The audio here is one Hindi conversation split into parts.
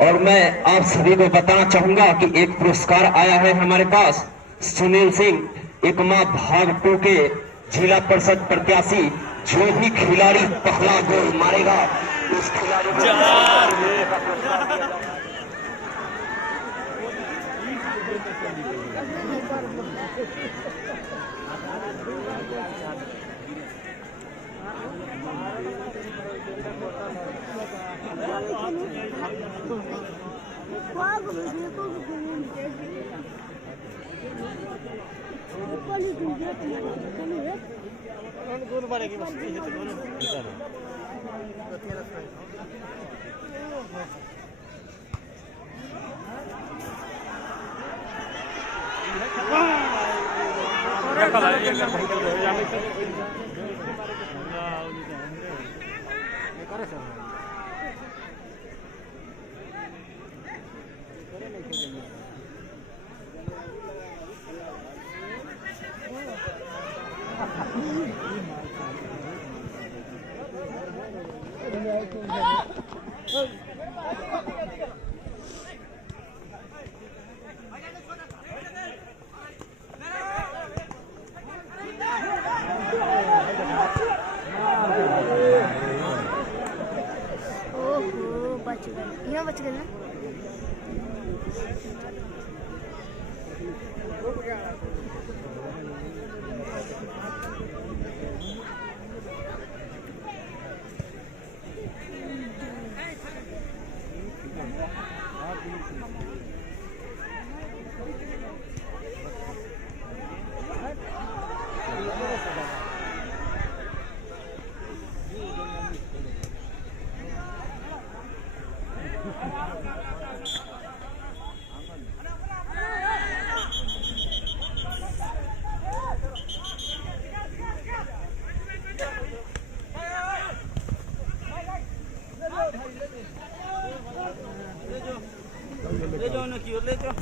और मैं आप सभी को बताना चाहूंगा कि एक पुरस्कार आया है हमारे पास। सुनील सिंह एकमा भाग 2 के जिला परिषद प्रत्याशी, जो भी खिलाड़ी पहला गोल मारेगा उस खिलाड़ी को बच गए ना। ले जाओ ना की ले जाओ।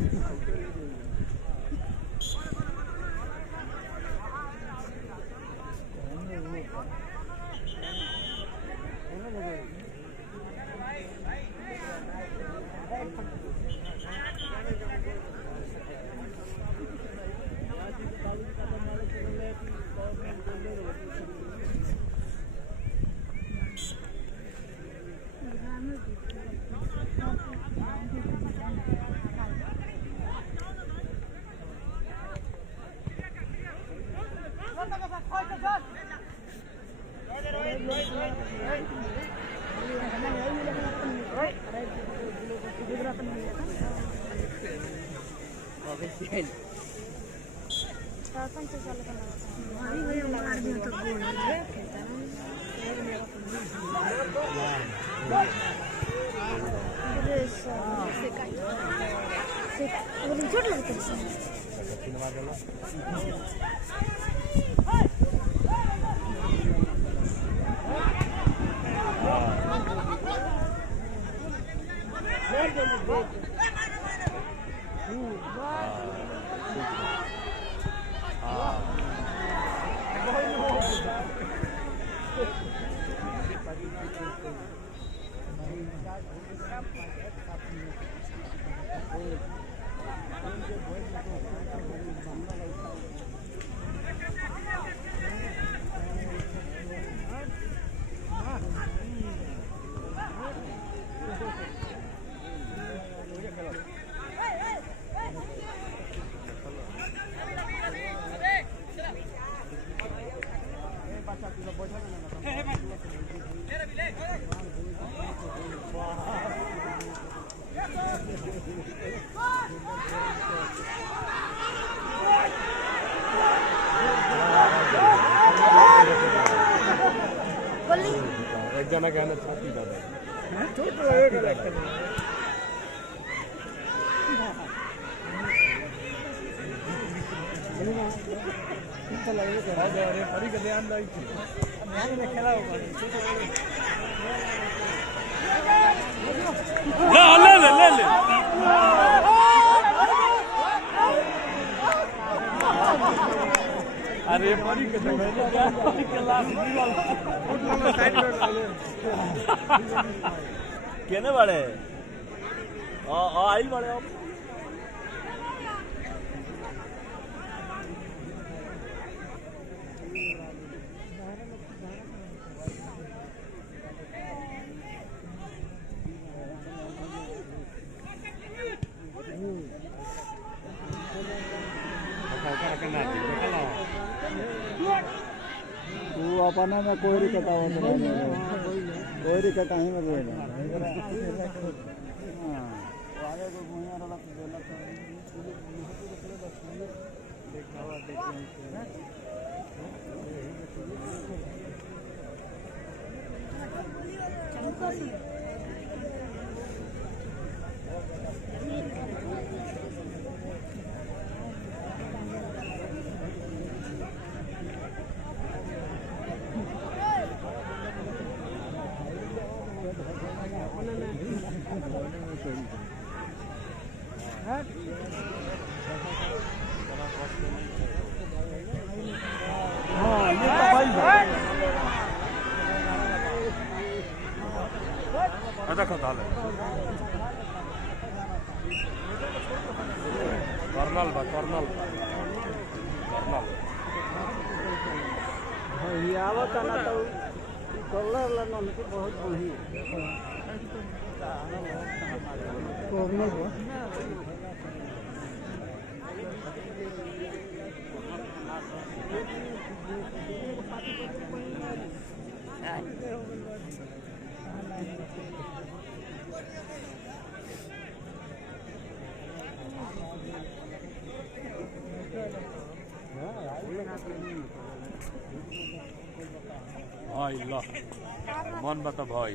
जना गाना छाती दादा छोट रहेगा लगता है इतना लगेगा आ जा रे परी का ध्यान लाई थी ध्यान में खेला होगा ले ले ले ले अरे परी के केने वाले आइल बड़े आप तू अपना में कोई कटा कोई कटा ही में बोला आगे को भूया वाला बोला देखा हुआ कर्नल कर्नल आवत ना तो कलर लगन के बहुत बढ़िया भाई ला मन बता भाई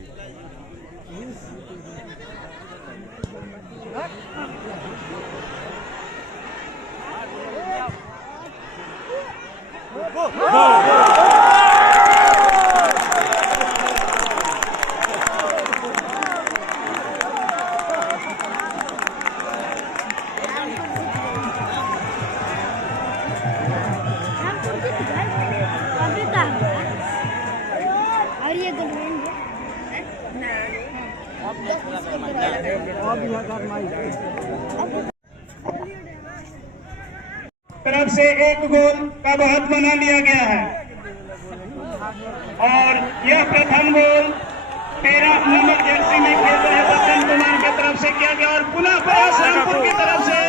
तरफ से एक गोल का बहुत बना लिया गया है और यह प्रथम गोल 13 नंबर जर्सी में खेल रहे बच्चन कुमार की तरफ से किया गया और पुनः प्रयास रामपुर की तरफ से,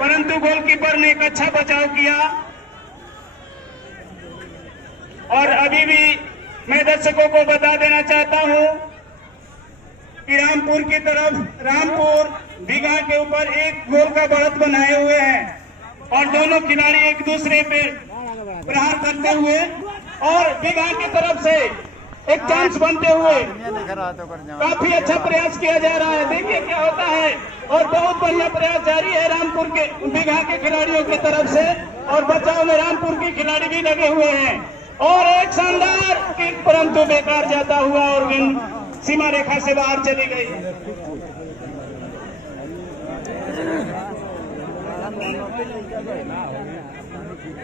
परंतु गोलकीपर ने एक अच्छा बचाव किया। और अभी भी मैं दर्शकों को बता देना चाहता हूं कि रामपुर की तरफ रामपुर दीघा के ऊपर एक गोल का बढ़त बनाए हुए हैं और दोनों खिलाड़ी एक दूसरे पे प्रहार करते हुए और दीघा की तरफ से एक चांस बनते हुए काफी अच्छा प्रयास किया जा रहा है। देखिए क्या होता है और बहुत बढ़िया प्रयास जारी है रामपुर के दीघा के खिलाड़ियों की तरफ से और बचाव में रामपुर के खिलाड़ी भी लगे हुए हैं और एक शानदार किक परंतु बेकार जाता हुआ और गेंद सीमा रेखा से बाहर चली गई।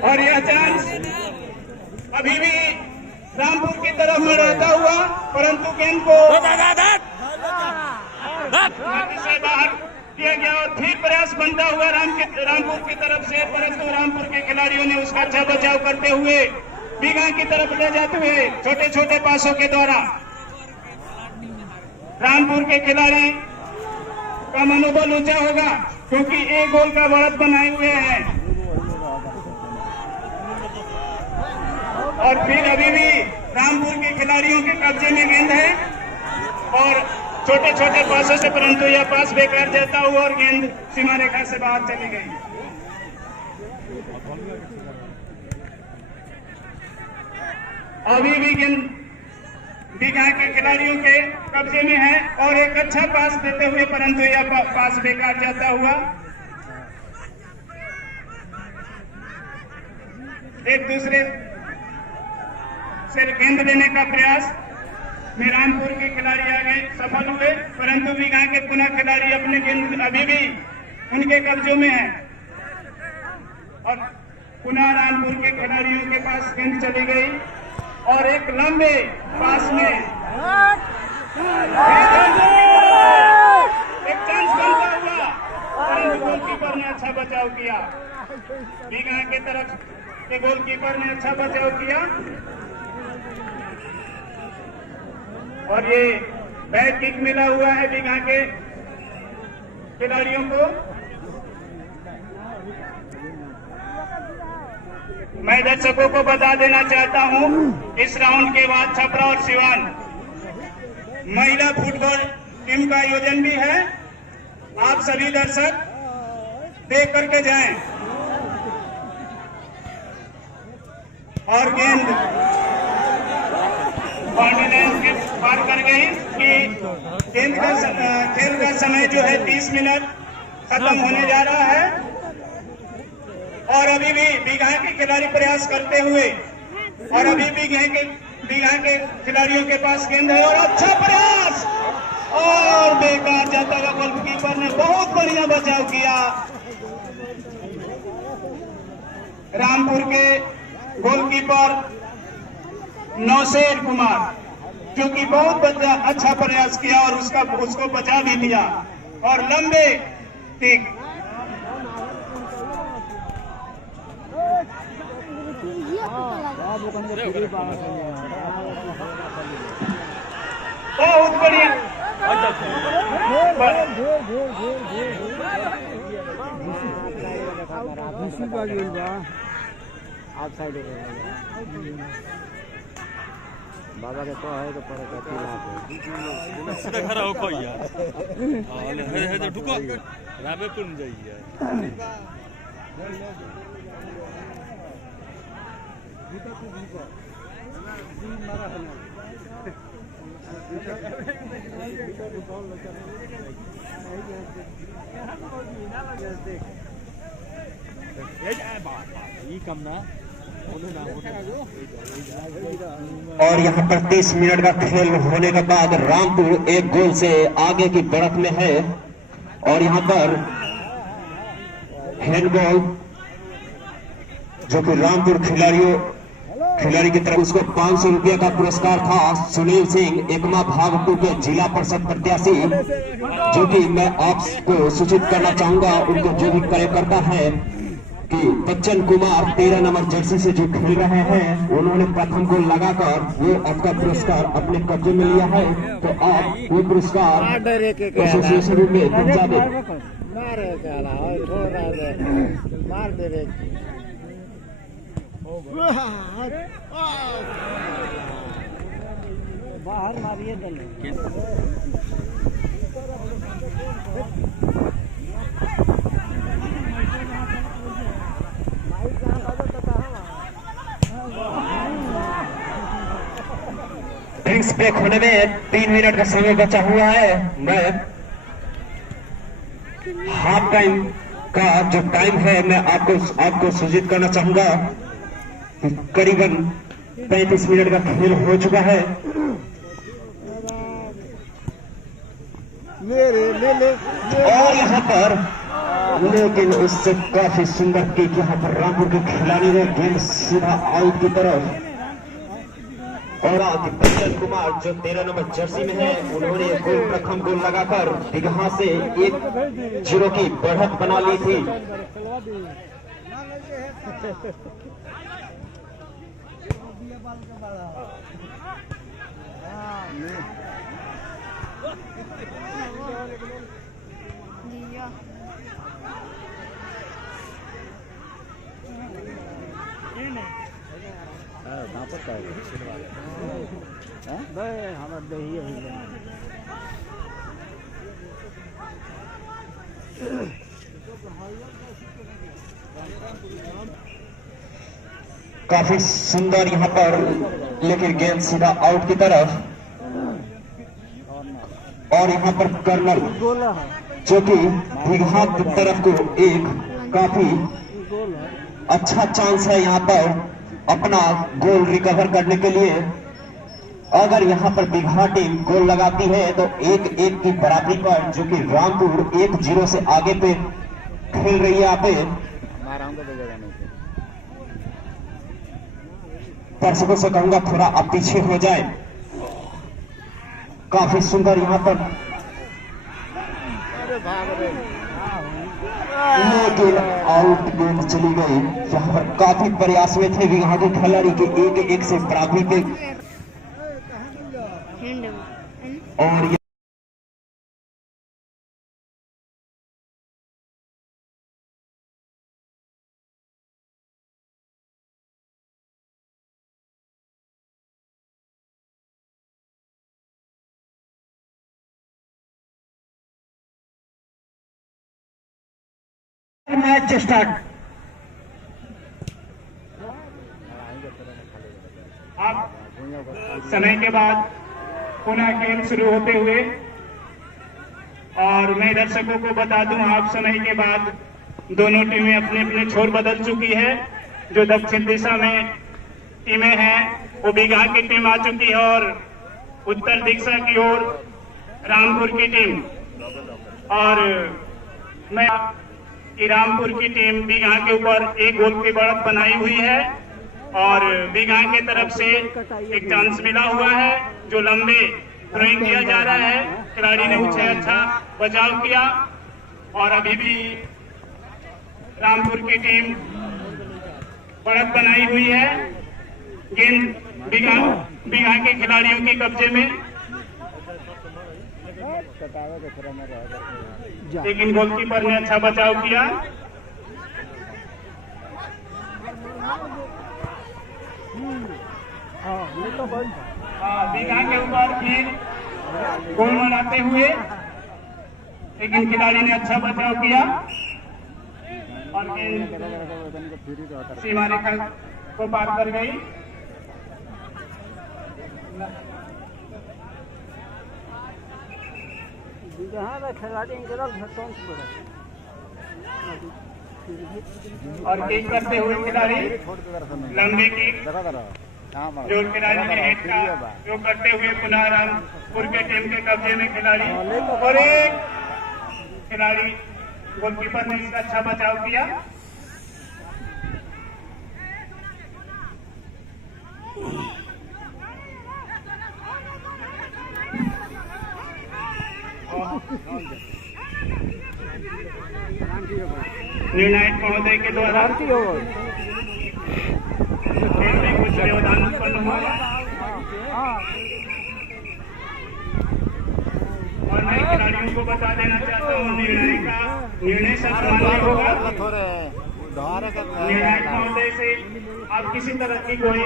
और यह चांस अभी भी रामपुर की तरफ में रहता हुआ, परंतु गेंद को से बाहर किया गया और फिर प्रयास बनता हुआ रामपुर की तरफ से, परंतु रामपुर के खिलाड़ियों ने उसका अच्छा बचाव करते हुए दीघा की तरफ ले जाते हुए छोटे छोटे पासों के द्वारा रामपुर के खिलाड़ी का मनोबल ऊंचा होगा क्योंकि एक गोल का बढ़त बनाए हुए हैं। और फिर अभी भी रामपुर के खिलाड़ियों के कब्जे में गेंद है और छोटे छोटे पासों से, परंतु यह पास बेकार जाता हुआ और गेंद सीमा रेखा से बाहर चली गई। अभी भी गेंद दीघा के खिलाड़ियों के कब्जे में है और एक अच्छा पास देते हुए, परंतु यह पास बेकार जाता हुआ। एक दूसरे से गेंद लेने का प्रयास में रामपुर के खिलाड़ी आगे सफल हुए, परंतु दीघा के पुनः खिलाड़ी अपने गेंद अभी भी उनके कब्जों में है और पुनः रामपुर के खिलाड़ियों के पास गेंद चली गई और एक लंबे पास में बचाव किया। दीघा के तरफ के गोलकीपर ने अच्छा बचाव किया और ये बैक किक मिला हुआ है दीघा के खिलाड़ियों को। मैं दर्शकों को बता देना चाहता हूं, इस राउंड के बाद छपरा और सिवान महिला फुटबॉल टीम का आयोजन भी है। आप सभी दर्शक देख करके जाएं। और गेंद बाउंड्री के पार कर गई कि गेंद का खेल का समय जो है 30 मिनट खत्म होने जा रहा है और अभी भी दीघा के खिलाड़ी प्रयास करते हुए और अभी भी दीघा के खिलाड़ियों के पास गेंद है और अच्छा प्रयास और बेकार जाता हुआ गोलकीपर ने बहुत बढ़िया बचाव किया। रामपुर के गोलकीपर नौशेर कुमार जो कि बहुत अच्छा प्रयास किया और उसको बचा भी लिया और लंबे टिक बहुत बढ़िया। आप साइड बाबा के तो है तो पर सीधा खड़ा हो कोई यार है तो ढुको राबे पुन जाइए और यहाँ पर 30 मिनट का खेल होने के बाद रामपुर एक गोल से आगे की बढ़त में है और यहाँ पर हैंडबॉल जो कि रामपुर खिलाड़ी की तरफ उसको 500 रुपये का पुरस्कार था। सुनील सिंह एकमा भाग 2 के जिला परिषद प्रत्याशी जो कि मैं आपको सूचित करना चाहूंगा उनको जो भी कार्यकर्ता है कि बच्चन कुमार 13 नंबर जर्सी से जो खेल रहे हैं उन्होंने प्रथम गोल लगाकर वो आपका पुरस्कार अपने कब्जे में लिया है। तो आप वो पुरस्कार एसोसिएशन में पहुंचा दें। बाहर मारिए ड्रिंक्स ब्रेक होने में 3 मिनट का समय बचा हुआ है। मैं हाफ टाइम का जो टाइम है मैं आपको सूचित करना चाहूंगा। करीबन 35 मिनट का खेल हो चुका है। और यहाँ पर लेकिन उससे काफी सुंदर किक यहाँ पर रामपुर के खिलाड़ी ने गेंद सीधा आउट की तरफ और बच्चन कुमार जो 13 नंबर जर्सी में है उन्होंने प्रथम गोल लगाकर दीघा से 1-0 की बढ़त बना ली थी। काफी सुंदर यहाँ पर लेकिन गेंद सीधा आउट की तरफ और यहाँ पर कर्नल जो कि दीघा की तरफ को एक काफी अच्छा चांस है यहाँ पर अपना गोल रिकवर करने के लिए। अगर यहाँ पर दीघा टीम गोल लगाती है तो 1-1 की बराबरी पर जो कि रामपुर 1-0 से आगे पे खेल रही है। यहाँ पे दर्शकों से कहूंगा थोड़ा आप पीछे हो जाए। काफी सुंदर यहाँ पर लेकिन आउट गेंद चली गई। यहाँ पर काफी प्रयास में थे यहाँ के खिलाड़ी के एक से बराबरी पे और मैच स्टार्ट। अब समय के बाद पुनः खेल शुरू होते हुए और मैं दर्शकों को बता दूं, आप समय के बाद दोनों टीमें अपने अपने छोर बदल चुकी है। जो दक्षिण दिशा में टीमें हैं वो बीघा की टीम आ चुकी है और उत्तर दिशा की ओर रामपुर की टीम। और मैं कि रामपुर की टीम बीघा के ऊपर एक गोल की बढ़त बनाई हुई है और बीघा की तरफ से एक चांस मिला हुआ है जो लंबे थ्रोइंग किया जा रहा है। खिलाड़ी ने उसे अच्छा बचाव किया और अभी भी रामपुर की टीम बढ़त बनाई हुई है। गेंद बीघा के खिलाड़ियों के कब्जे में, लेकिन गोलकीपर ने अच्छा बचाव किया। बीघा के ऊपर फिर गोल बनाते हुए, लेकिन खिलाड़ी ने अच्छा बचाव किया और गेंद सीमा रेखा को पार कर गई। और किक करते हुए खिलाड़ी लंबे किक जो खिलाड़ी ने हिट का जो करते हुए पुनः रामपुर के टीम के कब्जे में खिलाड़ी और एक खिलाड़ी गोलकीपर ने इसका अच्छा बचाव किया। निर्णायक महोदय के द्वारा खेल में कुछ व्यवधान उत्पन्न हुआ और मैं खिलाड़ियों को बता देना चाहता हूँ निर्णय का निर्णय सर्वमान्य होगा। निर्णायक महोदय से आप किसी तरह की कोई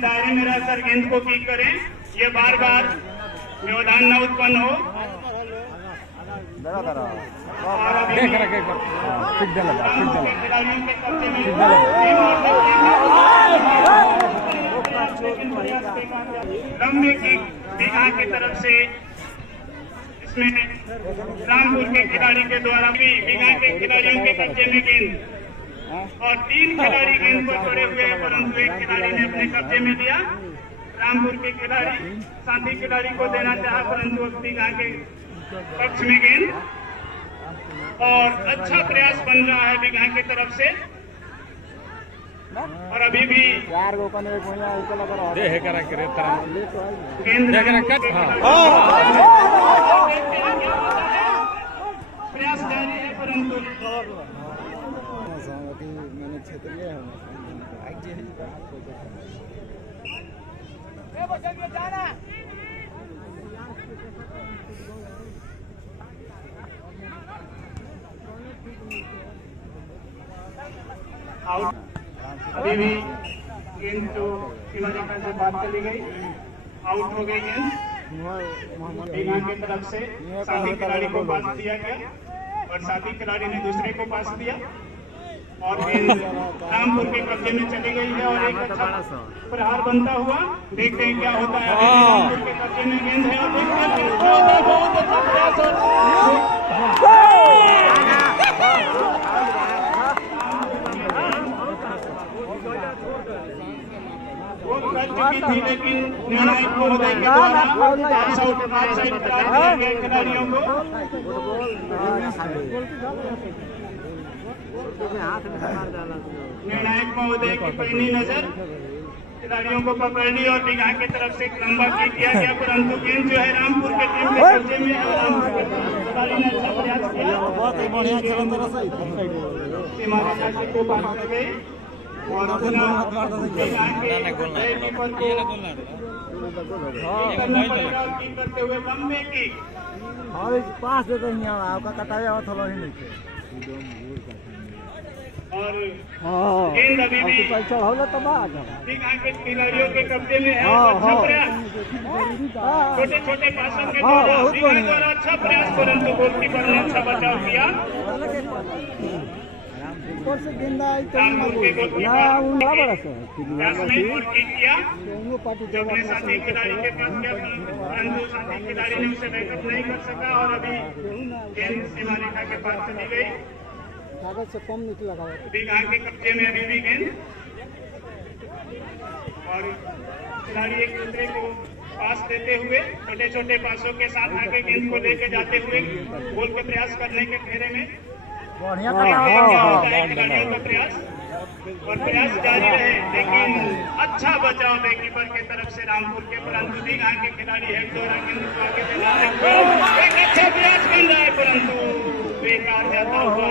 दायरे में रहकर गेंद को किक करें, ये बार बार व्यवधान न उत्पन्न हो। और अभी खिलाड़ियों के कब्जे में लंबे किक बीघा की तरफ से, इसमें रामपुर के खिलाड़ी के द्वारा भी बीघा के खिलाड़ियों के कब्जे में गेंद और 3 खिलाड़ी गेंद को छोड़े हुए, परंतु एक खिलाड़ी ने अपने कब्जे में लिया। रामपुर के खिलाड़ी साथी खिलाड़ी को देना चाहा, परंतु बीघा के पक्ष में गेंद और अच्छा प्रयास बन रहा है बीघा की तरफ से। और अभी भी गेंद प्रयास जारी है, परंतु मैंने क्षेत्रीय आउट। अभी भी गेंद जो सीमा रेखा से बात चली गई, आउट हो गई गेंद बीघा की तरफ से। साथी खिलाड़ी को पास दिया गया और साथी खिलाड़ी ने दूसरे को पास दिया और गेंद रामपुर के कब्जे में चली गई है और एक अच्छा प्रहार बनता हुआ। देखते हैं क्या होता है। रामपुर के कब्जे में गेंद है और देखते हैं क्या होता है। बहुत अच्छा प्रयास कर चुकी थी, लेकिन निर्णायक महोदय के द्वारा ऑफसाइड करार दिए गए खिलाड़ियों को। निर्णायक महोदय की पहली नजर खिलाड़ियों को पकड़ ली और बीघा की तरफ से लंबा किक किया गया, परंतु गेंद जो है रामपुर के टीम के कब्जे में है। रामपुर के खिलाड़ी ने अच्छा प्रयास तो बढ़िया खेला तरह से सीमा रेखा से को पार कर गए और अपना कीपर को करना पड़ेगा और की करते हुए लंबे की हां पास दे तो नहीं आपका कटाया हुआ थोड़ा ही नहीं और हां गेंद अभी भी पैसा होला तब आ जा ठीक आगे खिलाड़ियों के कब्जे में है और अच्छा प्रयास छोटे छोटे पासों के द्वारा अच्छा प्रयास परंतु गोलकीपर ने अच्छा बचाव किया ऊपर से गेंद आई तो रामपुर के गोलकीपर बड़ा बड़ा सा प्रयास में और किक किया वो पार्टी जो अपने साथी खिलाड़ी के पास किया परंतु साथी खिलाड़ी ने उसे बैकअप नहीं कर सका और अभी गेंद सीमा रेखा के पास चली गई कागज से कम निकला था बिगा के कब्जे में अभी भी गेंद और खिलाड़ी एक दूसरे को पास देते हुए छोटे छोटे पासों के साथ आगे गेंद को लेके जाते हुए गोल के प्रयास करने के फेरे में बढ़िया खिलाड़ियों का प्रयास और प्रयास जारी रहे लेकिन अच्छा बचाव गोलकीपर की तरफ से रामपुर के परंतु बिगा के खिलाड़ी है द्वारा गेंद को आगे ले जाते हुए एक अच्छा प्रयास बन रहा है परंतु बेकार जाता हुआ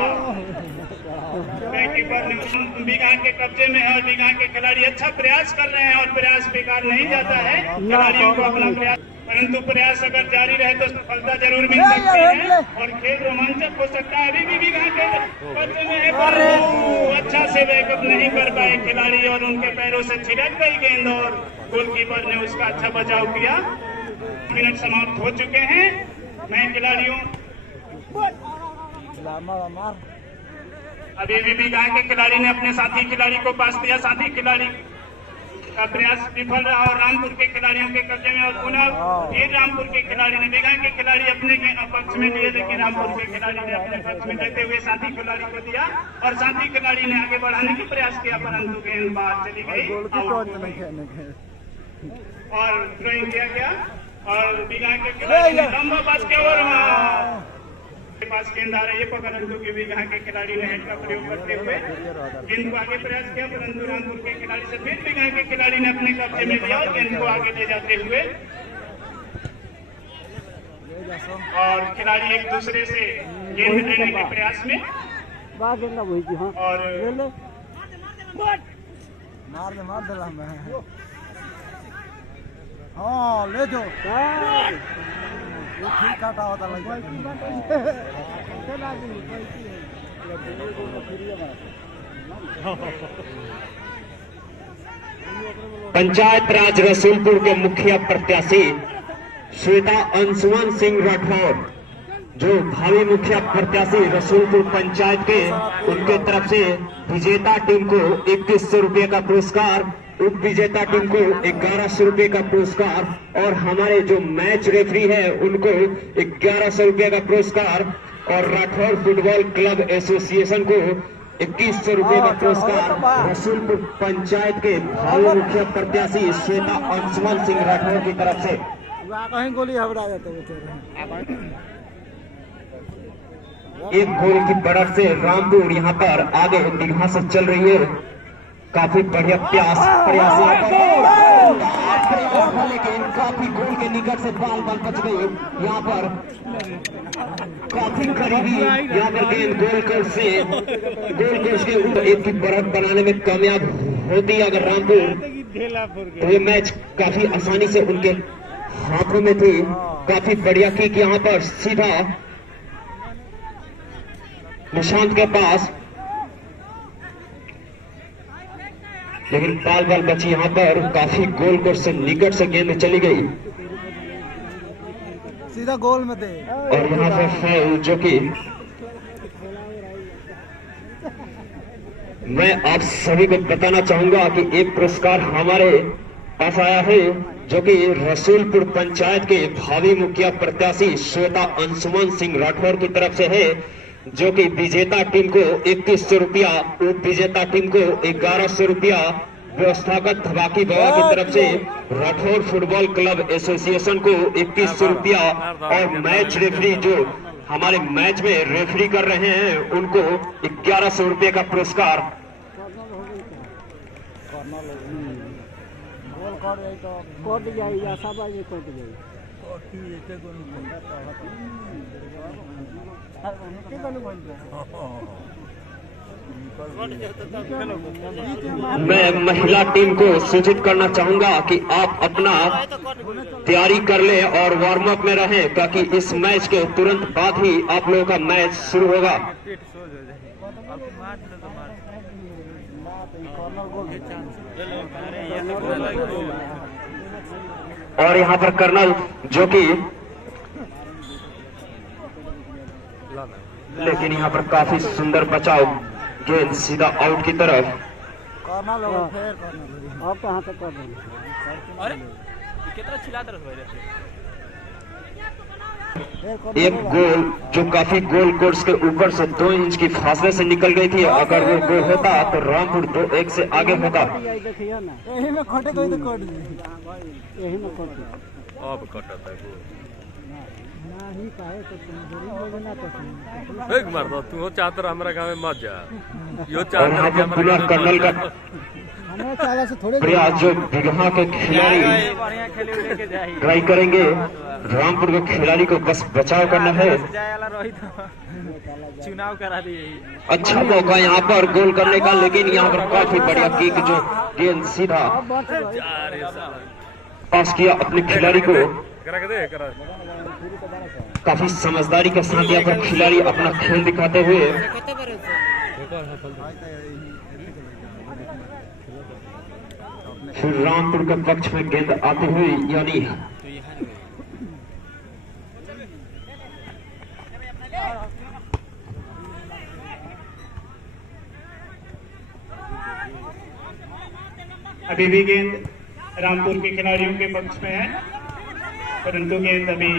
गोलकीपर ने बिगा के कब्जे में है और बिगा के खिलाड़ी अच्छा प्रयास कर रहे हैं और प्रयास बेकार नहीं जाता है खिलाड़ियों को अपना प्रयास परंतु प्रयास अगर जारी रहे तो सफलता जरूर मिल सकती है और खेल रोमांचक हो सकता है अभी भी बिगा के कब्जे में है परंतु अच्छा से बैकअप नहीं कर पाए खिलाड़ी और उनके पैरों से छिड़क गई गेंद और गोलकीपर ने उसका अच्छा बचाव किया मिनट समाप्त हो चुके हैं मैं खिलाड़ियों अभी भी बिगा के खिलाड़ी ने अपने साथी खिलाड़ी को पास दिया साथी खिलाड़ी का प्रयास विफल रहा और रामपुर के खिलाड़ियों के कब्जे में और पुनः फिर रामपुर के खिलाड़ी ने बिगा के खिलाड़ी अपने पक्ष में लिए लेकिन रामपुर के खिलाड़ी ने अपने पक्ष में लेते हुए साथी खिलाड़ी को दिया और साथी खिलाड़ी ने आगे बढ़ाने की प्रयास किया परंतु गेंद बाहर चली गई और ड्राइंग किया गया और बिगा के खिलाड़ी ने लंबा पास किया और के पास गेंद आ रही है परंतु की बिगा के खिलाड़ी ने हेड का प्रयोग करते हुए गेंद को आगे प्रयास किया परंतु रामपुर के खिलाड़ी से फिर बिगा के खिलाड़ी ने अपने कब्जे में लिया और गेंद को आगे ले जाते हुए और खिलाड़ी एक दूसरे से गेंद लेने के प्रयास में और मार दे हाँ ले जो ठीक काटा होता पंचायत राज रसूलपुर के मुखिया प्रत्याशी श्वेता अंशुमन सिंह राठौर जो भावी मुखिया प्रत्याशी रसूलपुर पंचायत के उनके तरफ से विजेता टीम को 2100 रुपये का पुरस्कार उप विजेता टीम को 1100 रुपये का पुरस्कार और हमारे जो मैच रेफरी है उनको 1100 रुपये का पुरस्कार और राठौर फुटबॉल क्लब एसोसिएशन को 2100 रुपये का पुरस्कार रसूलपुर पंचायत के भावी मुखिया प्रत्याशी श्वेता अंशुमन सिंह राठौर की तरफ से कहीं गोली हबड़ा जाते एक गोल की बढ़त से रामपुर यहाँ पर आगे दीघा से चल रही है काफी बढ़िया प्रयास लेकिन काफी गोल के निकट से बाल बच गई यहाँ पर काफी करीबी यहाँ पर गेंद गोल कोर्स के ऊपर एक की बढ़त बनाने में कामयाब होती अगर रामपुर तो ये मैच काफी आसानी से उनके हाथों में थी काफी बढ़िया किक यहाँ पर सीधा निशांत के पास लेकिन बाल बची यहाँ पर काफी गोल कोर्स से निकट से गेंद चली गई सीधा गोल में दे और यहाँ पे फाउल जो कि मैं आप सभी को बताना चाहूंगा कि एक पुरस्कार हमारे पास आया है जो कि रसूलपुर पंचायत के भावी मुखिया प्रत्याशी श्वेता अंशुमन सिंह राठौर की तरफ से है जो कि विजेता टीम को 2100 रुपया उप विजेता टीम को 1100 रुपया व्यवस्थागत धबाकी बाबा की तरफ से राठौर फुटबॉल क्लब एसोसिएशन को 2100 रुपया और मैच रेफरी जो हमारे मैच में रेफरी कर रहे हैं उनको 1100 रुपये का पुरस्कार मैं महिला टीम को सूचित करना चाहूंगा कि आप अपना तैयारी कर ले और वार्म अप में रहें, क्योंकि इस मैच के तुरंत बाद ही आप लोगों का मैच शुरू होगा। और यहाँ पर कर्नल जो कि लेकिन यहाँ पर काफी सुंदर बचाव, गेंद सीधा आउट की तरफ। कॉर्नर लो, फिर कॉर्नर लो। अब कहाँ तक कर देंगे? अरे कितना चिल्लाते रहे एक गोल जो काफी गोल कोर्स के ऊपर से 2 इंच की फासले से निकल गई थी। अगर वो गोल होता तो रामपुर 2-1 से आगे होता। देखिए ना, यही में खोटे कोई तो कोट यही में खोटे अब कटता है नहीं काहे तो तुम जरूर बोलना तो एक मार दो तू चाहत हमरा गांव में मत जा यो और चाहत यहाँ कि पर पुनः कर्नल का हमें चाला से थोड़े प्रयास, जो बिगहा के खिलाड़ी बढ़िया खेले लेके जाई ट्राई करेंगे। रामपुर के खिलाड़ी को बस बचाव करना है। जाए वाला रोहित चुनाव करा दिए। अच्छा मौका यहाँ पर गोल करने का, लेकिन यहाँ पर काफी बढ़िया किक, जो गेंद सीधा पास किया अपने खिलाड़ी को। करा के दे करा काफी समझदारी के साथ यहाँ पर खिलाड़ी अपना खेल दिखाते हुए फिर रामपुर के पक्ष में गेंद आते हुए, यानी अभी भी गेंद रामपुर के खिलाड़ियों के पक्ष में है, परंतु गेंद अभी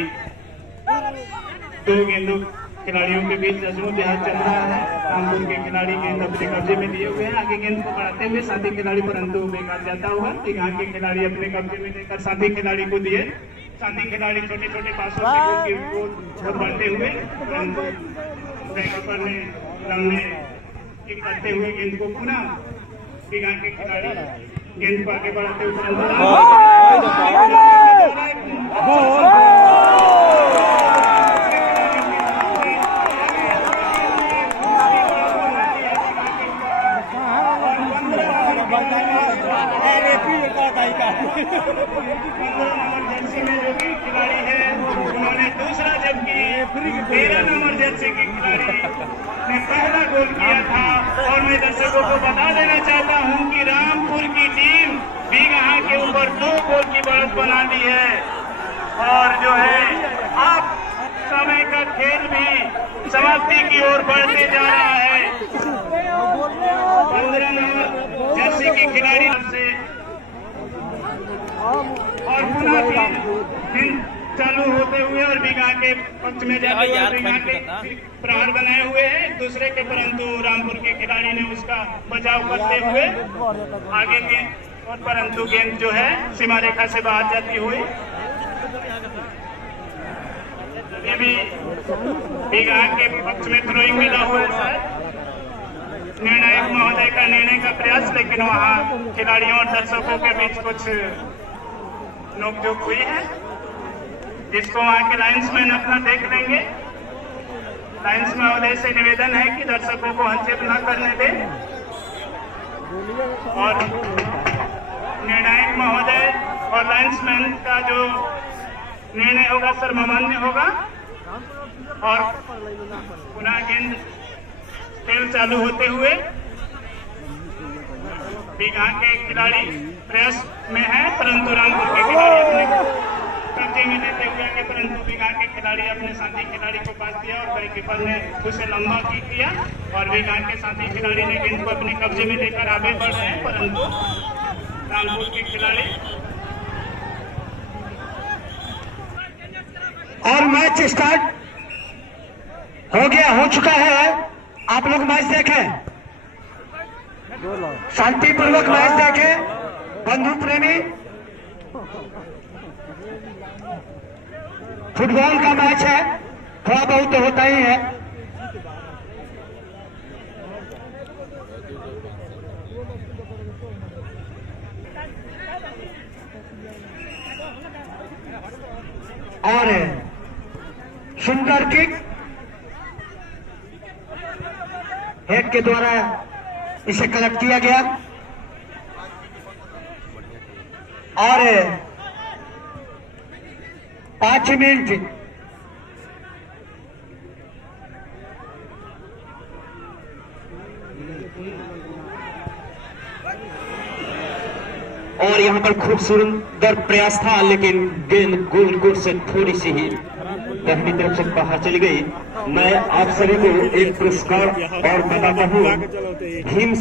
2 गेंदों खिलाड़ियों के बीच जज्बों-ए-जहाज चल रहा है। रामपुर के खिलाड़ी गेंद अपने कब्जे में लिए हुए हैं, आगे गेंद को बढ़ाते हुए साथी खिलाड़ी, परंतु बेकार जाता हुआ। यहाँ के खिलाड़ी अपने कब्जे में लेकर साथी खिलाड़ी को दिए। साथी खिलाड़ी छोटे छोटे पासों से गोल की ओर बढ़ते हुए, परंतु गोलकीपर ने लंबे किक करते हुए गेंद को पुनः बिगा के खिलाड़ी गेंद को आगे बढ़ाते हुए जर्सी में जो कि खिलाड़ी है उन्होंने दूसरा, जबकि 13 नंबर जर्सी के खिलाड़ी ने पहला गोल किया था। और मैं दर्शकों को बता देना चाहता हूं कि रामपुर की टीम बीघा के ऊपर 2 गोल की बढ़त बना दी है। और जो है अब समय का खेल भी समाप्ति की ओर बढ़ते जा रहा है। 15 नंबर जर्सी के खिलाड़ी से और पुनः फिर चालू होते हुए और बीघा के पक्ष में जाते हुए बीघा के प्रहार बनाए हुए हैं एक दूसरे के, परंतु रामपुर के खिलाड़ी ने उसका बचाव करते हुए आगे के, और परंतु गेंद जो है सीमा रेखा से बाहर जाती हुई। ये भी बीघा के पक्ष में थ्रोइंग मिला हुआ है सर। निर्णायक महोदय का निर्णय का प्रयास, लेकिन वहाँ खिलाड़ियों और दर्शकों के बीच कुछ नोकझोंक हुई है, जिसको वहाँ के लाइन्समैन अपना देख लेंगे। लाइन्स महोदय से निवेदन है कि दर्शकों को हस्तक्षेप न करने दें और निर्णायक महोदय और लाइन्समैन का जो निर्णय होगा सर्वमान्य होगा। और पुनः गेंद खेल चालू होते हुए बीघा के खिलाड़ी प्रयास में है, परंतु रामपुर के खिलाड़ी अपने कब्जे में लेते हुए आगे, परंतु बीघा के खिलाड़ी अपने साथी खिलाड़ी को पास दिया और गोलकीपर ने उसे लंबा किक किया और बीघा के साथी खिलाड़ी ने गेंद को अपने कब्जे में लेकर आगे बढ़ रहे हैं, परंतु रामपुर के खिलाड़ी। और मैच स्टार्ट हो गया, हो चुका है। आप लोग मैच देखें, शांतिपूर्वक मैच देखें, बंधु प्रेमी। फुटबॉल का मैच है, थोड़ा बहुत तो होता ही है। और सुंदर किक हेड के द्वारा इसे कलेक्ट किया गया और 5 मिनट और यहाँ पर खूब सुंदर प्रयास था, लेकिन गेंद गोल कोर्ट से थोड़ी सी ही दाहिनी तरफ से बाहर चली गई। मैं आप सभी को एक पुरस्कार और बताता हूँ। भीम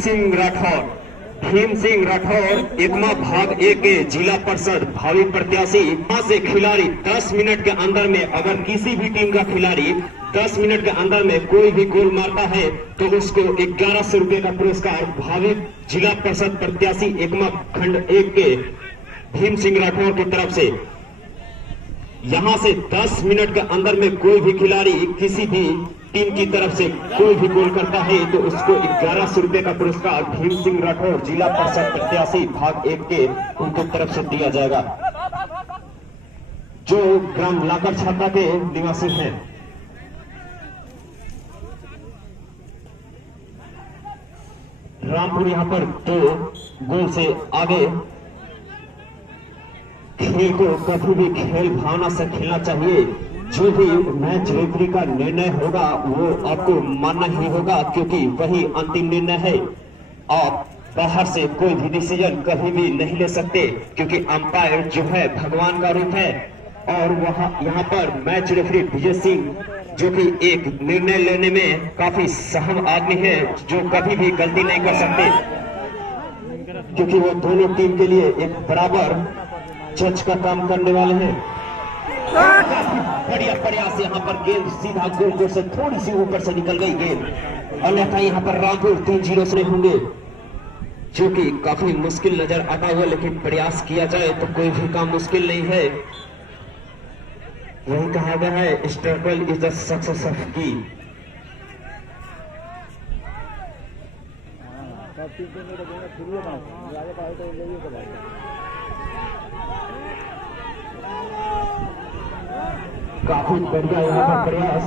सिंह राठौर एकमा भाग 1 के जिला परिषद भावी प्रत्याशी। वहां से खिलाड़ी 10 मिनट के अंदर में, अगर किसी भी टीम का खिलाड़ी 10 मिनट के अंदर में कोई भी गोल मारता है तो उसको 1100 रुपए का पुरस्कार भावी जिला परिषद प्रत्याशी एकमा खंड 1 के भीम सिंह राठौर की तरफ से। यहां से 10 मिनट के अंदर में कोई भी खिलाड़ी किसी भी टीम की तरफ से कोई भी गोल करता है तो उसको 1100 रुपए का पुरस्कार भीम सिंह राठौर जिला परिषद प्रत्याशी भाग 1 के उनकी तरफ से दिया जाएगा, जो ग्राम लाकर छात्रा के निवासी हैं। रामपुर यहां पर 2 गोल से आगे। खेल को कभी भी खेल भावना से खेलना चाहिए। जो भी मैच रेफरी का निर्णय होगा वो आपको मानना ही होगा, क्योंकि वही अंतिम निर्णय है। आप बाहर से कोई भी डिसीजन कभी भी नहीं ले सकते, क्योंकि अंपायर जो है भगवान का रूप है। और वहां यहाँ पर मैच रेफरी विजय सिंह, जो कि एक निर्णय लेने में काफी सहम आदमी है, जो कभी भी गलती नहीं कर सकते, क्योंकि वो दोनों टीम के लिए एक बराबर जज का काम करने वाले हैं। बढ़िया प्रयास, यहाँ पर गेंद सीधा गोल कोर्ट से थोड़ी सी ऊपर से निकल गई गेंद, अन्यथा यहाँ पर रामपुर 3-0 से होंगे, जो कि काफी मुश्किल नजर आता हुआ। लेकिन प्रयास किया जाए तो कोई भी काम मुश्किल नहीं है। वही कहा गया है, struggle is the success of की। काफी बढ़िया यहाँ पर प्रयास।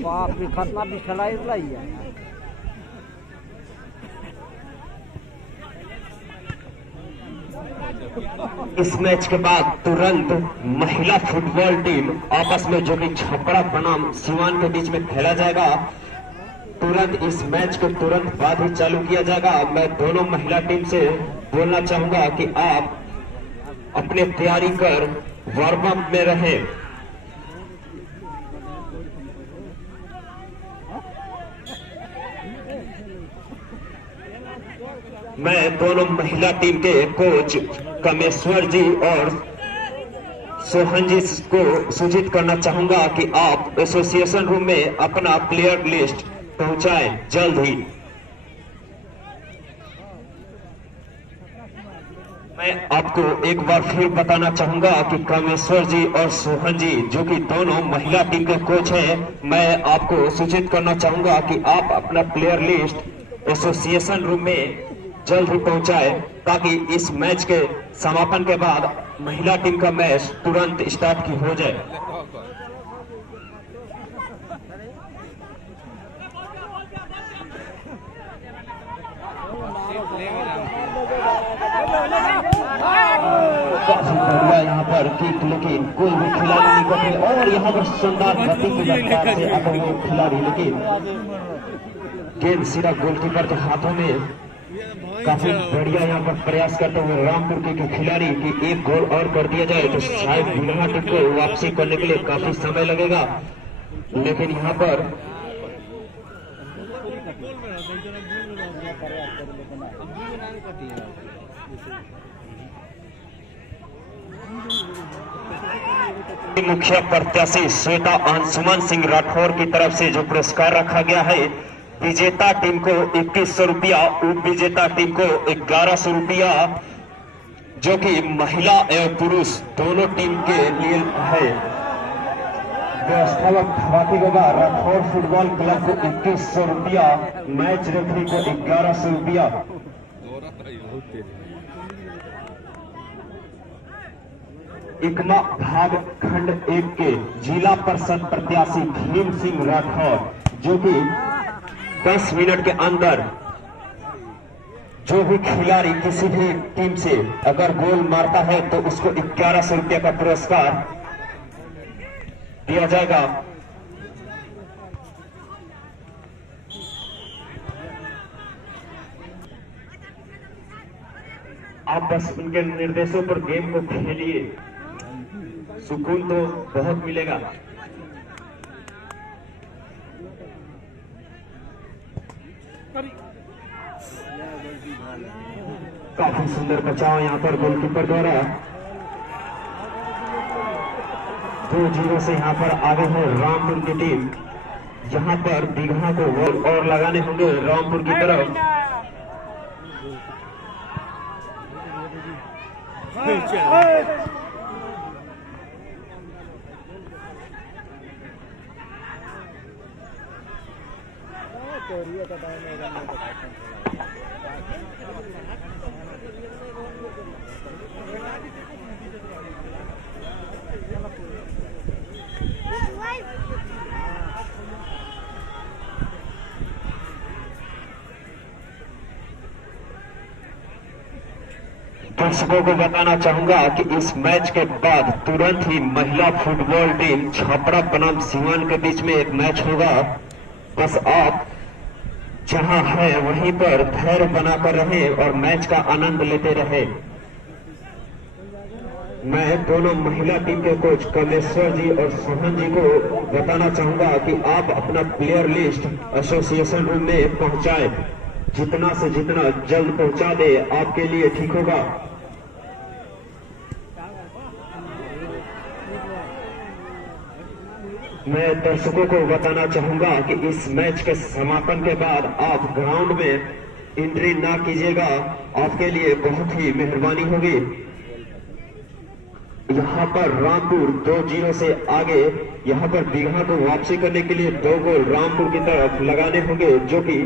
बाप रे, खतना भी खिलाई है। इस मैच के बाद तुरंत महिला फुटबॉल टीम आपस में, जो कि छपरा बनाम सिवान के बीच में खेला जाएगा, तुरंत इस मैच को तुरंत बाद ही चालू किया जाएगा। मैं दोनों महिला टीम से बोलना चाहूंगा कि आप अपने तैयारी कर वार्म अप में रहें। मैं दोनों महिला टीम के कोच कमेश्वर जी और सोहन जी को सूचित करना चाहूंगा कि आप एसोसिएशन रूम में अपना प्लेयर लिस्ट पहुंचाएं जल्द ही। मैं आपको एक बार फिर बताना चाहूंगा कि कामेश्वर जी और सोहन जी, जो कि दोनों महिला टीम के कोच हैं, मैं आपको सूचित करना चाहूंगा कि आप अपना प्लेयर लिस्ट एसोसिएशन रूम में जल्द ही पहुंचाए, ताकि इस मैच के समापन के बाद महिला टीम का मैच तुरंत स्टार्ट की हो जाए। काफी बढ़िया यहाँ पर किक, लेकिन कोई भी खिलाड़ी नहीं करते, और यहाँ पर शानदार गति की रफ्तार से आते हुए खिलाड़ी, लेकिन गेंद सीधा गोलकीपर के हाथों में। काफी बढ़िया यहाँ पर प्रयास करते हुए रामपुर के खिलाड़ी की एक गोल और कर दिया जाए तो शायद बिना टीम को वापसी करने के लिए काफी समय लगेगा, लेकिन यहाँ पर मुखिया प्रत्याशी श्वेता अंशुमन सिंह राठौर की तरफ से जो पुरस्कार रखा गया है, विजेता टीम को 2100 रुपया, उप विजेता टीम को 1100 रुपया, जो कि महिला एवं पुरुष दोनों टीम के लिए है। व्यवस्थापक धमाके के बाद राठौर फुटबॉल क्लब को 2100 रुपया, मैच रेफरी को 1100 रुपया। एकमा भाग खंड 1 के जिला परिषद प्रत्याशी भीम सिंह राठौर, जो कि 10 मिनट के अंदर जो भी खिलाड़ी किसी भी टीम से अगर गोल मारता है तो उसको 1100 रुपये का पुरस्कार दिया जाएगा। आप बस उनके निर्देशों पर गेम को खेलिए, सुकून तो बहुत मिलेगा। काफी सुंदर बचाव यहाँ पर गोलकीपर द्वारा। 2-0 से यहाँ पर आगे है रामपुर की टीम। यहाँ पर दीघा को गोल और लगाने होंगे रामपुर की तरफ। दर्शकों को बताना चाहूंगा कि इस मैच के बाद तुरंत ही महिला फुटबॉल टीम छपरा बनाम सिवान के बीच में एक मैच होगा। बस आप जहां है वहीं पर धैर्य बनाकर रहे और मैच का आनंद लेते रहे। मैं दोनों महिला टीम के कोच कमेश्वर जी और सोहन जी को बताना चाहूंगा कि आप अपना प्लेयर लिस्ट एसोसिएशन रूम में पहुंचाए। जितना से जितना जल्द पहुंचा दे आपके लिए ठीक होगा। मैं दर्शकों को बताना चाहूंगा कि इस मैच के समापन के बाद आप ग्राउंड में एंट्री ना कीजिएगा, आपके लिए बहुत ही मेहरबानी होगी। यहाँ पर रामपुर 2-0 से आगे यहाँ पर दीघा को वापसी करने के लिए 2 गोल रामपुर की तरफ लगाने होंगे, जो कि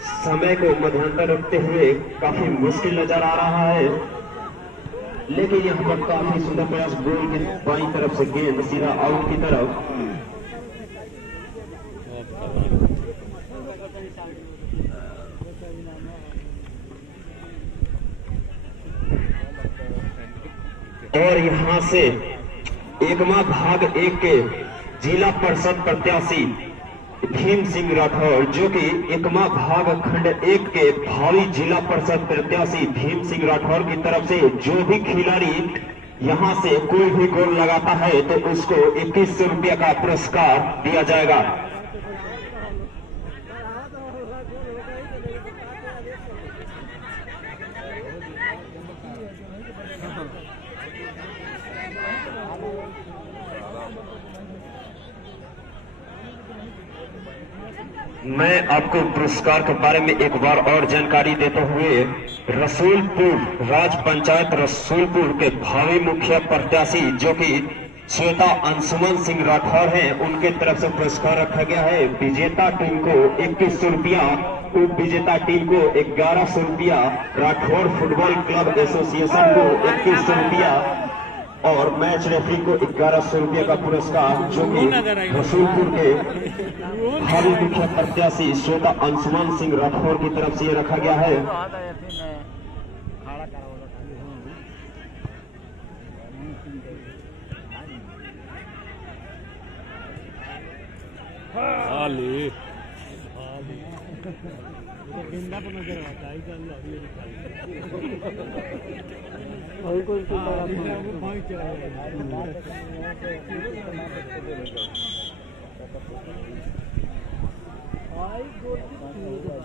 समय को मध्यांतर रखते हुए काफी मुश्किल नजर आ रहा है। लेकिन यहाँ पर काफी सुंदर प्रयास, गोल की बाईं तरफ से गेंद सीधा आउट की तरफ। और यहाँ से एकमा भाग 1 के जिला परिषद प्रत्याशी भीम सिंह राठौर, जो कि एकमा भाग खंड 1 के भावी जिला परिषद प्रत्याशी भीम सिंह राठौर की तरफ से जो भी खिलाड़ी यहां से कोई भी गोल लगाता है तो उसको 2100 रुपया का पुरस्कार दिया जाएगा। मैं आपको पुरस्कार के बारे में एक बार और जानकारी देते हुए रसूलपुर राज पंचायत रसूलपुर के भावी मुखिया प्रत्याशी जो कि श्वेता अंशुमन सिंह राठौर हैं, उनके तरफ से पुरस्कार रखा गया है। विजेता टीम को 2100 रुपया, उप विजेता टीम को 1100 रुपया, राठौर फुटबॉल क्लब एसोसिएशन को 2100 रुपया और मैच रेफरी को 1100 रुपये का पुरस्कार, जो कि रसूलपुर के भावी मुखिया प्रत्याशी श्वेता अंशुमन सिंह राठौर की तरफ से रखा गया है।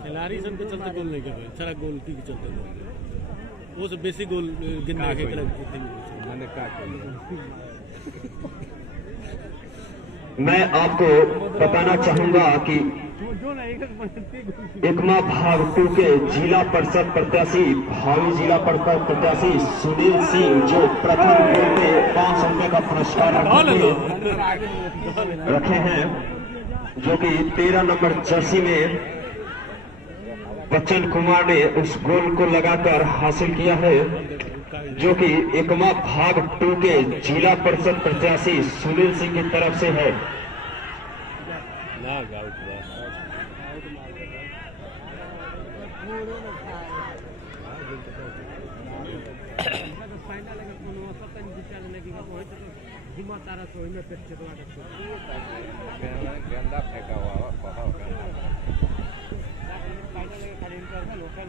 खिलाड़ी सब के चलते गोल नहीं कर सारा गोल के चलते वो सब बेसी गोल गिनने के मैंने मैं आपको बताना चाहूंगा कि एकमा भाग 2 के जिला परिषद प्रत्याशी भावी जिला परिषद प्रत्याशी सुनील सिंह जो प्रथम गोल में 500 रुपये का पुरस्कार रखे हैं, जो कि 13 नंबर जर्सी में बच्चन कुमार ने उस गोल को लगाकर हासिल किया है, जो कि एकमा भाग 2 के जिला परिषद प्रत्याशी सुनील सिंह की तरफ से है। ना आउट बा फाइनल अगर कोनो सतन जिता लेने की कोई तो घुमा तारा तो इनमें पेट चलवा दे गंदा फेंका हुआ बहुत फाइनल अगर खाली इनका लोकल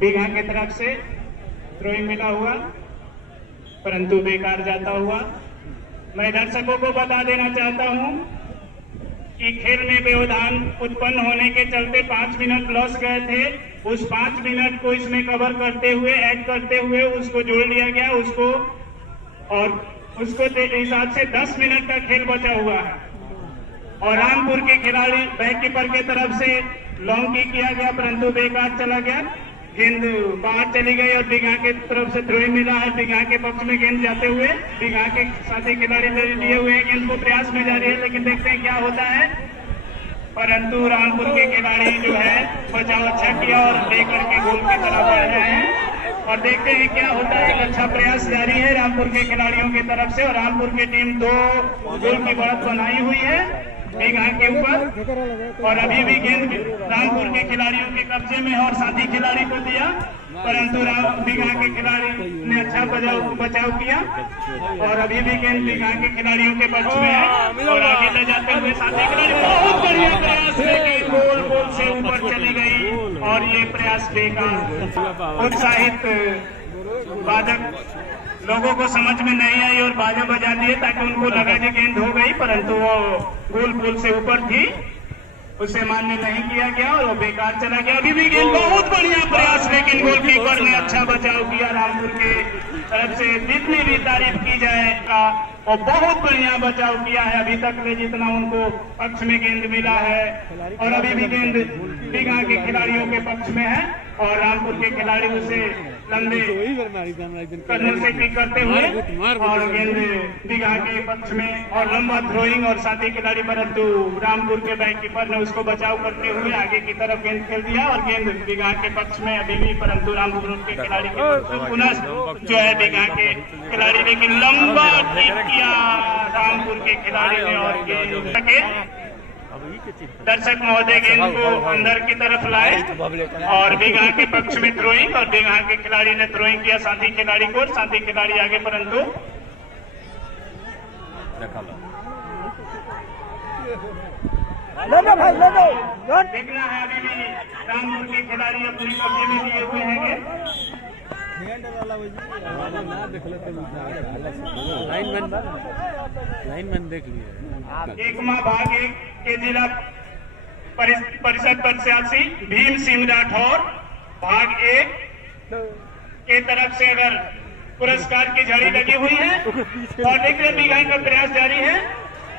बीघा की तरफ से थ्रोइंग मिला हुआ परंतु बेकार जाता हुआ। मैं दर्शकों को बता देना चाहता हूं कि खेल में व्यवधान उत्पन्न होने के चलते 5 मिनट लॉस गए थे। उस 5 मिनट को इसमें कवर करते हुए ऐड करते हुए उसको जोड़ लिया गया उसको, और उसको हिसाब से 10 मिनट का खेल बचा हुआ है। और रामपुर के खिलाड़ी बैककीपर के तरफ से लॉन्ग की किया गया परंतु बेकार चला गया, गेंद बाहर चली गई और बीघा के तरफ से थ्रोइंग मिला है। बीघा के पक्ष में गेंद जाते हुए बीघा के साथी खिलाड़ी लिए हुए हैं, गेंद को प्रयास में जारी है लेकिन देखते हैं क्या होता है। परंतु रामपुर के खिलाड़ी जो है बचाव अच्छा किया और लेकर के गोल की तरफ बढ़ रहे हैं और देखते हैं क्या होता है। एक अच्छा प्रयास जारी है रामपुर के खिलाड़ियों की तरफ से और रामपुर की टीम 2 गोल की बढ़त बनाई हुई है बीघा के ऊपर। और अभी भी गेंद रामपुर के खिलाड़ियों के कब्जे में और साथी खिलाड़ी को दिया परंतु बीघा के खिलाड़ी ने अच्छा बचाव किया और अभी भी गेंद बीघा के खिलाड़ियों के पक्ष में है और आगे ले जाते हुए साथी खिलाड़ी बहुत बढ़िया प्रयास लेकिन गोल से ऊपर चली गई और ये प्रयास बेकार। उत्साहित वादक लोगों को समझ में नहीं आई और बाजा बजा दिए ताकि उनको लगा कि गेंद हो गई परंतु वो गोल से ऊपर थी, उसे मान्य नहीं किया गया और वो बेकार चला गया। अभी भी गेंद बहुत बढ़िया प्रयास लेकिन गोलकीपर ने अच्छा बचाव किया। रामपुर के तरफ से जितनी भी तारीफ की जाए वो बहुत बढ़िया बचाव किया है अभी तक में जितना उनको पक्ष में गेंद मिला है और अभी भी गेंद बीघा के खिलाड़ियों के पक्ष में है और रामपुर के खिलाड़ी उसे लंबे कदमों से किक करते हुए और गेंद बीघा के पक्ष में और लंबा थ्रोइंग और साथी खिलाड़ी परंतु रामपुर के बैककीपर ने उसको बचाव करते हुए आगे की तरफ गेंद खेल दिया और गेंद बीघा के पक्ष में अभी भी परंतु रामपुर के खिलाड़ी के पुनः जो है बीघा के खिलाड़ी लेकिन लंबा किक किया रामपुर के खिलाड़ी ने और गेंद दर्शक महोदय गेंद को अंदर की तरफ लाए और बीघा के पक्ष में थ्रोइंग और बीघा के खिलाड़ी ने थ्रोइंग किया साथी खिलाड़ी को और साथी खिलाड़ी आगे परंतु देखना है अभी भी रामपुर के खिलाड़ी अपने कब्जे में लिए हुए हैं। लाइनमैन देख लिए एकमा भाग 1 के जिला परिषद प्रत्याशी भीम सिंह राठौर भाग 1 के तरफ से अगर पुरस्कार की झड़ी लगी हुई है और देखिए बीघा का प्रयास जारी है।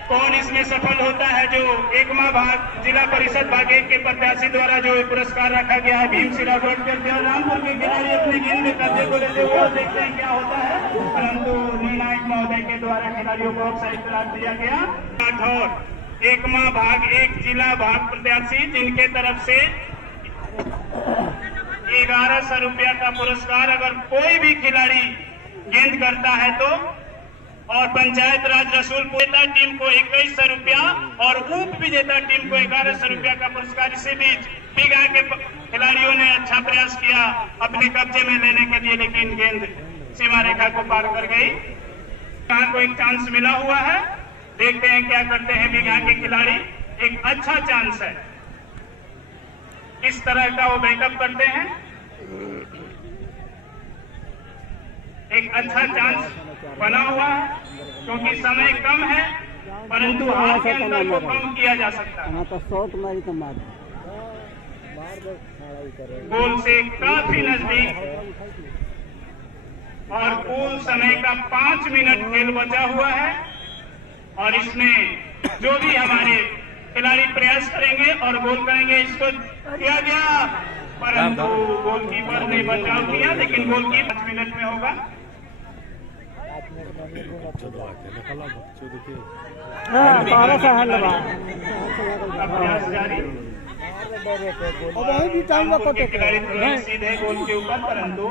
कौन इसमें सफल होता है जो एकमा भाग जिला परिषद भाग 1 के प्रत्याशी द्वारा जो पुरस्कार रखा गया है भीम सिंह राठौर के रामपुर के खिलाड़ी अपनी गेंद में कब्जे को लेते हुए और देखते हैं क्या होता है परंतु निर्णायक महोदय के द्वारा खिलाड़ियों को ऑफसाइड करार दिया गया। राठौर एकमा भाग 1 जिला भाग प्रत्याशी जिनके तरफ से 1100 रुपया का पुरस्कार अगर कोई भी खिलाड़ी गेंद करता है तो और पंचायत राज रसूलपुर टीम को 2100 रुपया और उप विजेता टीम को 1100 रुपया का पुरस्कार। इसी बीच बीघा के खिलाड़ियों ने अच्छा प्रयास किया अपने कब्जे में लेने के लिए लेकिन गेंद सीमा रेखा को पार कर गई। बीघा को एक चांस मिला हुआ है, देखते हैं क्या करते हैं बीघा के खिलाड़ी। एक अच्छा चांस है, किस तरह का वो बैकअप करते हैं। एक अच्छा चांस बना हुआ है क्योंकि समय कम है परंतु हार के अंतर को कम किया जा सकता है। गोल से काफी नजदीक और कुल समय का 5 मिनट खेल बचा हुआ है और इसमें जो भी हमारे खिलाड़ी प्रयास करेंगे और गोल करेंगे इसको किया गया परंतु गोलकीपर ने बचाव किया लेकिन गोल की 5 मिनट में होगा। प्रयास जारी वही भी टाइम रामपुर के खिलाड़ी थ्रोइंग सीधे गोल के ऊपर, परंतु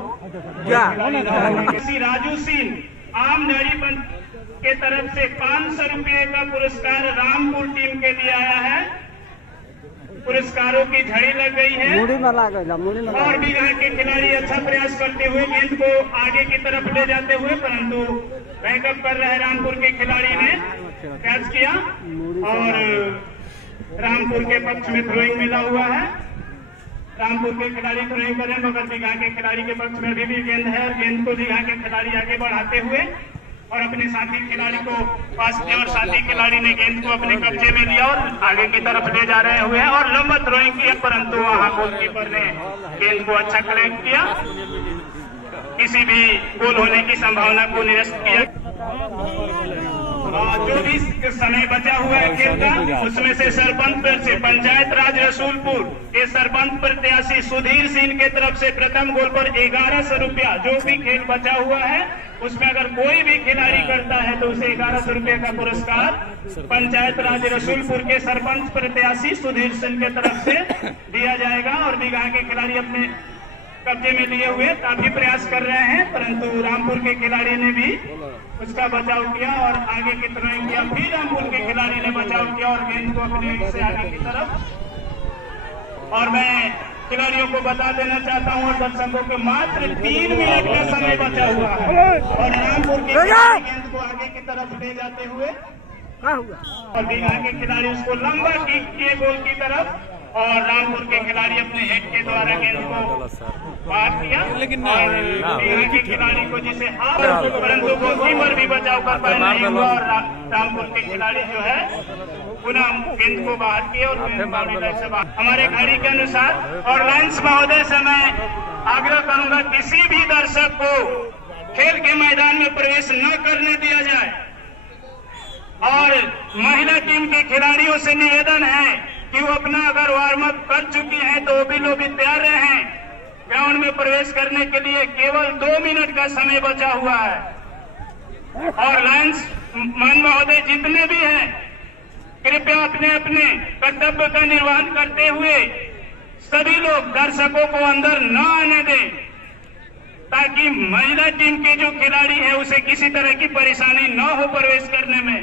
राजू सिंह आम पंच के तरफ से 500 रुपये का पुरस्कार रामपुर टीम के लिए आया है। पुरस्कारों की झड़ी लग गई है और बीघा के खिलाड़ी अच्छा प्रयास करते हुए गेंद को आगे की तरफ ले जाते हुए, परंतु बैकअप कर रहे रामपुर के खिलाड़ी ने कैच किया और रामपुर के पक्ष में थ्रोइंग मिला हुआ है। रामपुर के खिलाड़ी थ्रोइंग कर रहे हैं, मगर बीघा के खिलाड़ी के पक्ष में भी गेंद है और गेंद को बीघा के खिलाड़ी आगे बढ़ाते हुए और अपने साथी खिलाड़ी को पास किया और साथी खिलाड़ी ने गेंद को अपने कब्जे में लिया और आगे की तरफ ले जा रहे हुए और लंबा थ्रोइंग किया, परंतु वहां गोलकीपर ने गेंद को अच्छा कलेक्ट किया, किसी भी गोल होने की संभावना को निरस्त किया। जो भी समय बचा हुआ है खेल का, उसमें से सरपंच से पंचायत राज रसूलपुर के सरपंच प्रत्याशी सुधीर सिंह के तरफ से प्रथम गोल पर 1100 रुपया, जो भी खेल बचा हुआ है उसमें अगर कोई भी खिलाड़ी करता है तो उसे 1100 रुपये का पुरस्कार पंचायत राज रसूलपुर के सरपंच प्रत्याशी सुधीर सिंह के तरफ से दिया जाएगा। और बीघा के खिलाड़ी अपने कब्जे में लिए हुए काफी प्रयास कर रहे हैं, परंतु रामपुर के खिलाड़ी ने भी उसका बचाव किया और आगे की थ्रोइंग किया, फिर रामपुर के खिलाड़ी ने बचाव किया और गेंद को अपने से आगे की तरफ। और मैं खिलाड़ियों को बता देना चाहता हूं और दर्शकों को मात्र 3 मिनट का समय बचा हुआ है और रामपुर के खिलाड़ी गेंद को आगे की तरफ ले जाते हुए और बीघा के खिलाड़ी उसको लंबा किक किए गोल की तरफ और रामपुर के खिलाड़ी अपने हेड के द्वारा गेंद को पार किया, लेकिन बीघा के खिलाड़ी को जिसे परंतु गोलकीपर भी बचाव कर पाए नहीं हुआ और रामपुर के खिलाड़ी जो है पुनः गेंद को बाहर किए और हमारे घड़ी के अनुसार। और लाइन्स महोदय से मैं आग्रह करूंगा किसी भी दर्शक को खेल के मैदान में प्रवेश न करने दिया जाए और महिला टीम के खिलाड़ियों से निवेदन है कि वो अपना अगर वार्म अप कर चुकी हैं तो वो भी लोग तैयार हैं ग्राउंड में प्रवेश करने के लिए। केवल 2 मिनट का समय बचा हुआ है और लाइन्स मान महोदय जितने भी हैं कृपया अपने अपने कर्तव्य का निर्वहन करते हुए सभी लोग दर्शकों को अंदर न आने दें ताकि महिला टीम के जो खिलाड़ी है उसे किसी तरह की परेशानी न हो प्रवेश करने में।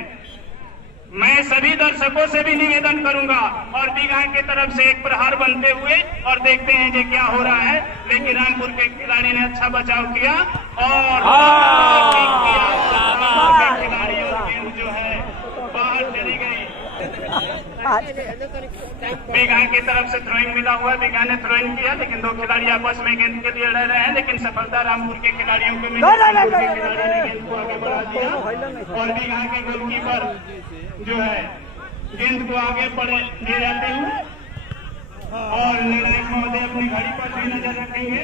मैं सभी दर्शकों से भी निवेदन करूंगा और बीघा की तरफ से एक प्रहार बनते हुए और देखते हैं कि क्या हो रहा है, लेकिन रामपुर के खिलाड़ी ने अच्छा बचाव किया और खिलाड़ी और गेंद जो है बाहर चली गई। बीघा की तरफ से थ्रोइंग मिला हुआ, बीघा ने थ्रोइंग किया लेकिन 2 खिलाड़ी आपस में गेंद के लिए लड़ रहे हैं, लेकिन सफलता रामपुर के खिलाड़ियों को मिली। रामपुर के खिलाड़ी ने गेंद को आगे बढ़ा दिया और बीघा के गोलकीपर जो है गेंद को आगे बढ़े ले जाते हुए और निर्णायक महोदय अपनी घड़ी पर भी नजर रखेंगे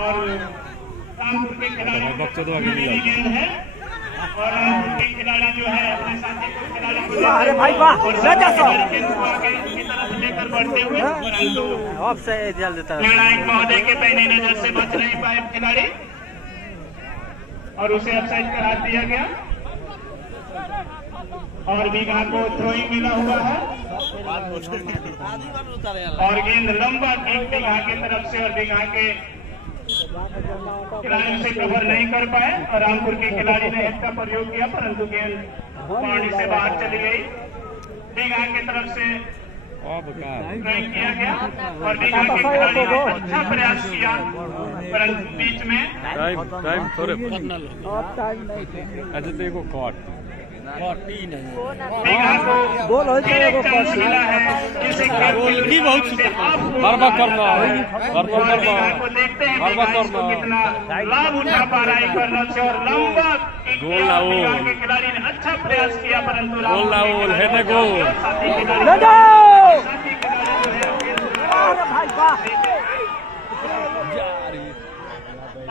और रामपुर के खिलाड़ी गेंद है और रामपुर के खिलाड़ी जो है अपने साथी को खिलाड़ी को गेंद को आगे की तरफ लेकर बढ़ते हुए, परंतु निर्णायक महोदय के पैनी नजर से बच नहीं पाए खिलाड़ी और उसे ऑफसाइड करार दिया गया और बीघा को थ्रोइंग मिला हुआ है और गेंद लंबा किक बीघा की तरफ से और बीघा के खिलाड़ी से कवर नहीं कर पाए और रामपुर के खिलाड़ी ने हेड का प्रयोग किया, परंतु गेंद पानी से बाहर चली गई। बीघा की तरफ से थ्रोइंग किया गया और बीघा के खिलाड़ी ने अच्छा प्रयास किया, परंतु बीच में टाइम थोड़े देखो कॉट गोल हो जाएगा मिला है जिसे बहुत बर्बाद करना है, को देखते हैं कितना लाभ उठा पा रहा है कर्नल से और लंबा के खिलाड़ी ने अच्छा प्रयास किया, परंतु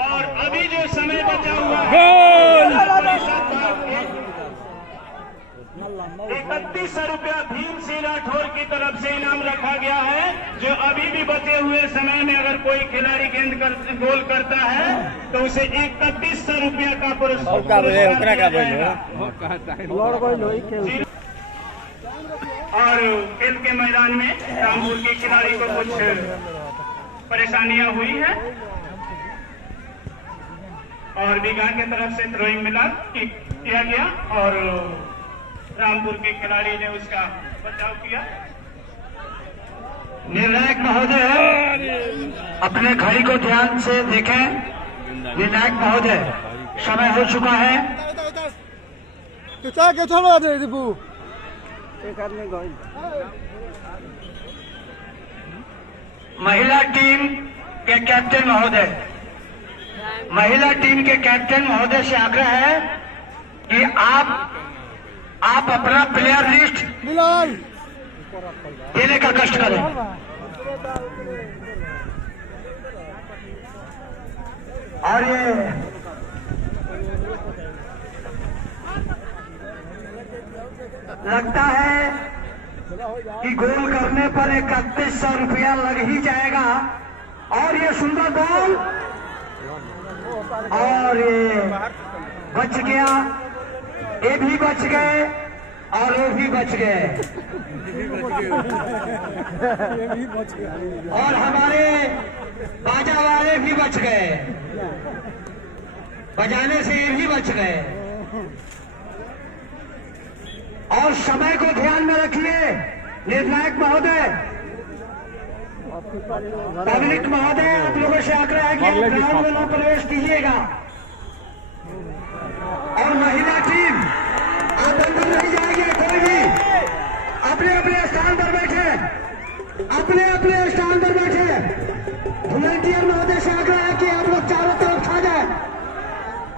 और अभी जो समय बचा हुआ है 3100 रुपया भीम सिंह राठौर की तरफ से इनाम रखा गया है, जो अभी भी बचे हुए समय में अगर कोई खिलाड़ी गेंद गोल करता है तो उसे 3100 रुपया का पुरस्कार और खेल के मैदान में रामपुर के खिलाड़ी को कुछ परेशानियां हुई है और बीघा की तरफ से थ्रोइंग मिला किया गया और रामपुर के खिलाड़ी ने उसका बचाव किया। निर्णायक महोदय अपने घड़ी को ध्यान से देखें। निर्णायक महोदय समय हो चुका है। तो क्या क्या छोड़ा दे दीपू एक आदमी गई। महिला टीम के कैप्टन महोदय से आग्रह है कि आप अपना प्लेयर लिस्ट बिलाल देने का कष्ट करें। और ये लगता है कि गोल करने पर 3100 रुपया लग ही जाएगा। और ये सुंदर गोल और ये बच गया, ये भी बच गए और वो भी बच गए और हमारे बाजा वाले भी बच गए, बजाने से ये भी बच गए। और समय को ध्यान में रखिए निर्णायक महोदय, पब्लिक महोदय, आप लोगों से आग्रह है कि आप ग्राउंड में न प्रवेश कीजिएगा। और महिला टीम आप अंदर नहीं जाएंगे, कोई भी अपने अपने स्थान पर बैठे, अपने अपने स्थान पर बैठे। वॉलंटियर महोदय से आग्रह